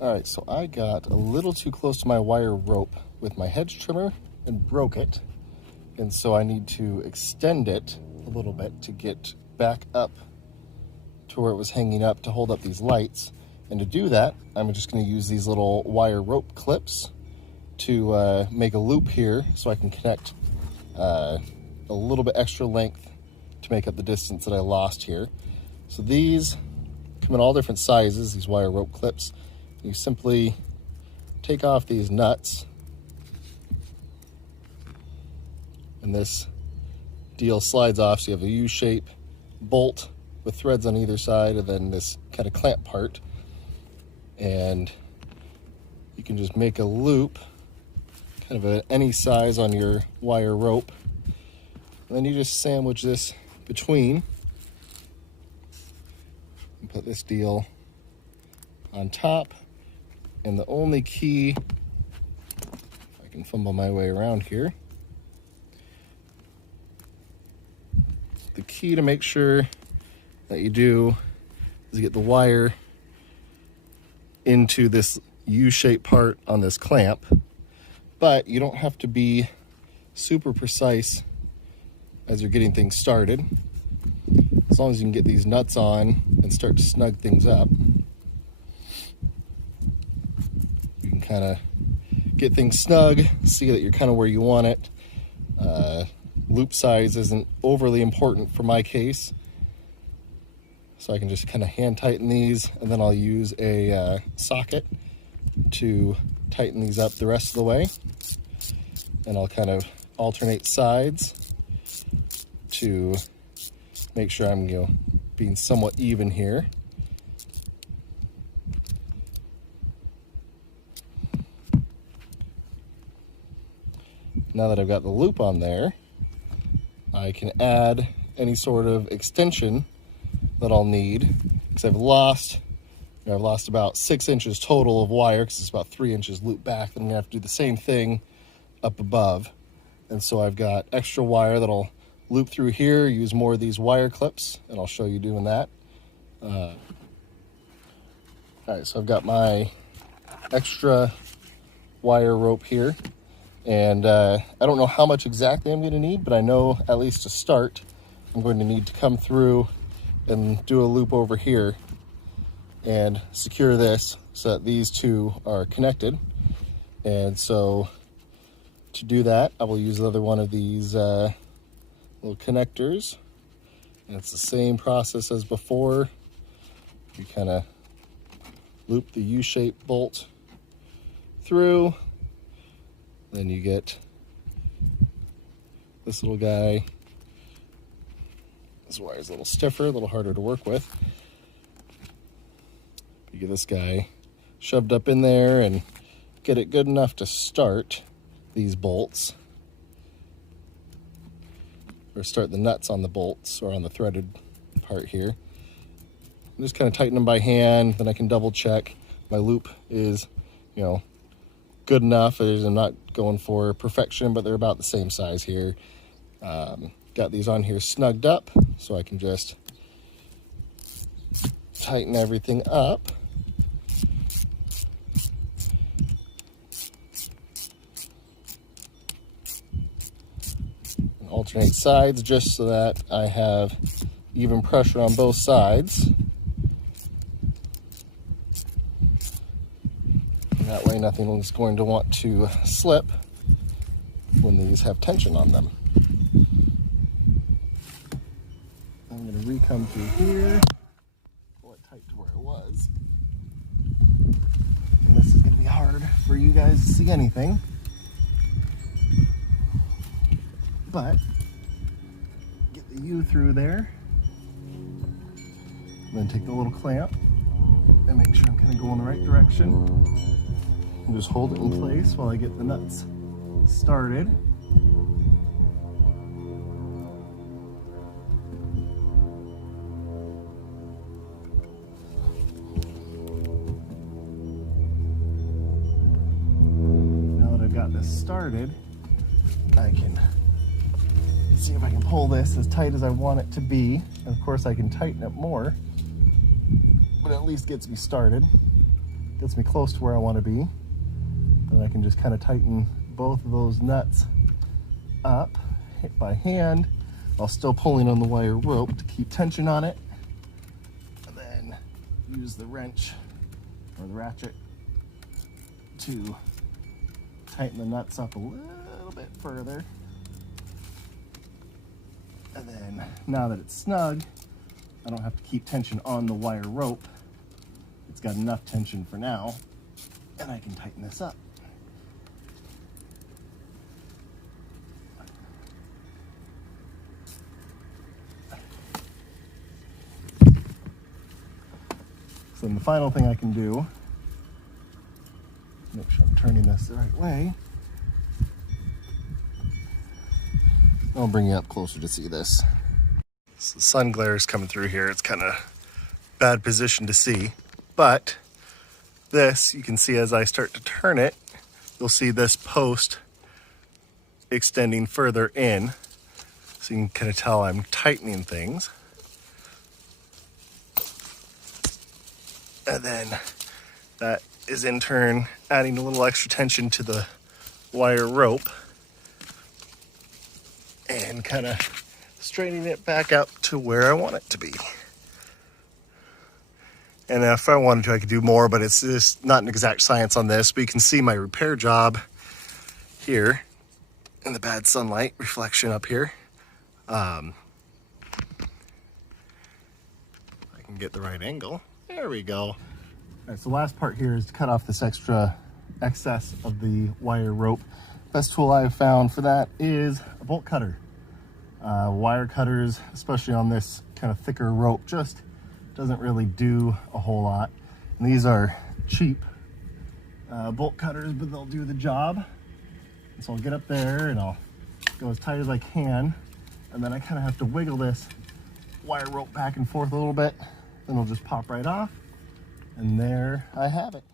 All right, so I got a little too close to my wire rope with my hedge trimmer and broke it. And so I need to extend it a little bit to get back up to where it was hanging up to hold up these lights. And to do that, I'm just going to use these little wire rope clips to make a loop here so I can connect a little bit extra length to make up the distance that I lost here. So these come in all different sizes, these wire rope clips. You simply take off these nuts, and this deal slides off, so you have a U-shape bolt with threads on either side, and then this kind of clamp part. And you can just make a loop, kind of any size on your wire rope. And then you just sandwich this between and put this deal on top. And the only key, if I can fumble my way around here, the key to make sure that you do is get the wire into this U-shaped part on this clamp, but you don't have to be super precise as you're getting things started. As long as you can get these nuts on and start to snug things up, you can kind of get things snug, see that you're kind of where you want it. Loop size isn't overly important for my case, so I can just kind of hand tighten these, and then I'll use a socket to tighten these up the rest of the way. And I'll kind of alternate sides to make sure I'm being somewhat even here. Now that I've got the loop on there, I can add any sort of extension that I'll need, because I've lost about 6 inches total of wire, because it's about 3 inches loop back, and I'm gonna have to do the same thing up above. And so I've got extra wire that'll loop through here, use more of these wire clips, and I'll show you doing that. All right, so I've got my extra wire rope here, and I don't know how much exactly I'm gonna need, but I know at least to start, I'm going to need to come through and do a loop over here and secure this so that these two are connected. And so to do that, I will use another one of these little connectors. And it's the same process as before. You kind of loop the U-shaped bolt through, then you get this little guy. This wire's a little stiffer, a little harder to work with. You get this guy shoved up in there and get it good enough to start these bolts, or start the nuts on the bolts or on the threaded part here. I'm just kind of tighten them by hand, then I can double check my loop is, good enough. I'm not going for perfection, but they're about the same size here. Got these on here snugged up, so I can just tighten everything up. And alternate sides just so that I have even pressure on both sides. And that way nothing is going to want to slip when these have tension on them. I'm going to re-come through here, pull it tight to where it was. And this is going to be hard for you guys to see anything. But get the U through there. And then take the little clamp and make sure I'm kind of going the right direction. And just hold it in place while I get the nuts started. Got this started, I can see if I can pull this as tight as I want it to be. And of course I can tighten it more, but at least gets me started. gets me close to where I want to be. Then I can just kind of tighten both of those nuts up by hand while still pulling on the wire rope to keep tension on it. And then use the wrench or the ratchet to tighten the nuts up a little bit further. And then now that it's snug, I don't have to keep tension on the wire rope. It's got enough tension for now, and I can tighten this up. So then the final thing I can do, make sure I'm turning this the right way. I'll bring you up closer to see this. So the sun glare is coming through here. It's kind of bad position to see, but this, you can see as I start to turn it, you'll see this post extending further in. So you can kind of tell I'm tightening things. And then that is in turn adding a little extra tension to the wire rope and kind of straightening it back up to where I want it to be. And if I wanted to, I could do more, but it's just not an exact science on this. But you can see my repair job here in the bad sunlight reflection up here. I can get the right angle. There we go. All right, so the last part here is to cut off this extra excess of the wire rope. Best tool I've found for that is a bolt cutter. Wire cutters, especially on this kind of thicker rope, just doesn't really do a whole lot. And these are cheap bolt cutters, but they'll do the job. And so I'll get up there and I'll go as tight as I can. And then I kind of have to wiggle this wire rope back and forth a little bit. Then it'll just pop right off. And there I have it.